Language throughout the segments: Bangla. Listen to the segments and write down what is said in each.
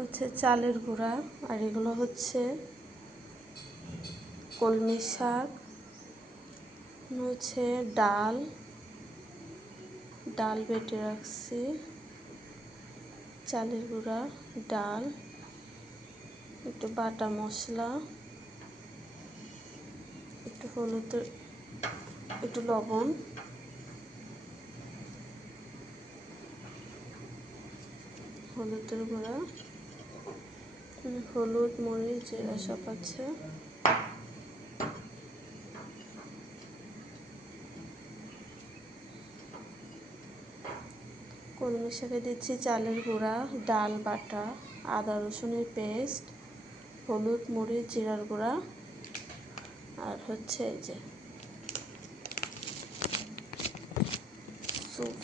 হচ্ছে চালের গুঁড়া, আর এগুলো হচ্ছে কলমি শাক, হচ্ছে ডাল বেটে রাখছি, চালের গুঁড়া, ডাল, একটু বাটা মশলা, একটু হলুদের, একটু লবণ, হলুদের গুঁড়া, হলুদ, মরিচ, জিরা সব আছে। কলমি শাকে দিচ্ছি চালের গুঁড়া, ডাল বাটা, আদা রসুনের পেস্ট, হলুদ, মরিচ, জিরার গুঁড়া, আর হচ্ছে এই যে স্যুপ।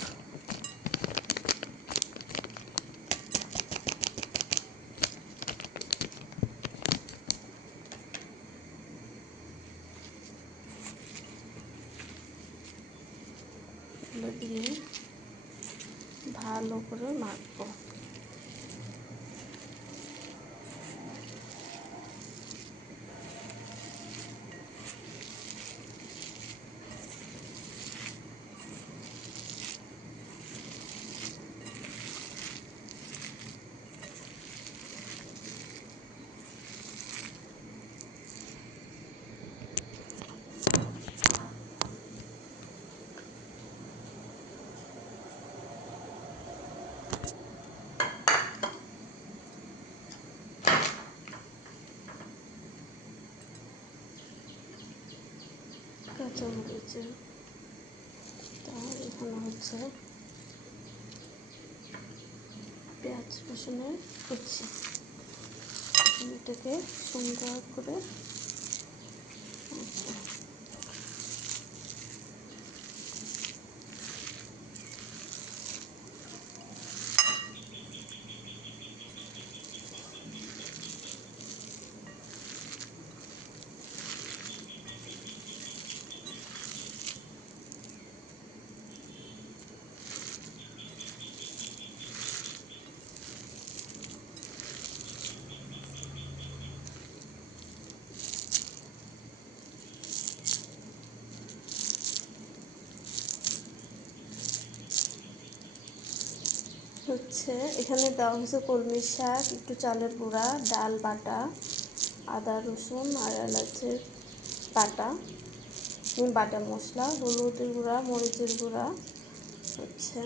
এগুলো দিয়ে ভালো করে মাখবো। কাঁচামরিচের, তার এখানে হচ্ছে পেঁয়াজ রসুনের কুচি। এটাকে সুন্দর করে হচ্ছে এখানে দেওয়া হয়েছে কলমি শাক, একটু চালের গুঁড়া, ডাল বাটা, আদা রসুন আর এলাচের বাটা, বাটা মশলা, হলুদের গুঁড়া, মরিচের গুঁড়া, হচ্ছে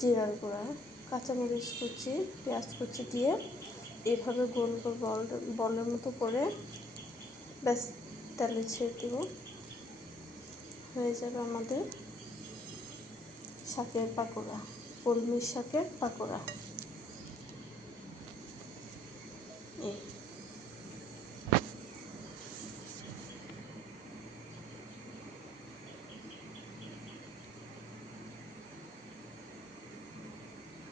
জিরার গুঁড়া, কাঁচামরিচ কুচি, পেঁয়াজ কুচি দিয়ে এভাবে গোল গোল বলের মতো করে ব্যাস তেলে ছেড়ে দেব। হয়ে যাবে আমাদের শাকের পাকোড়া, কলমি শাকের পাকোড়া। এই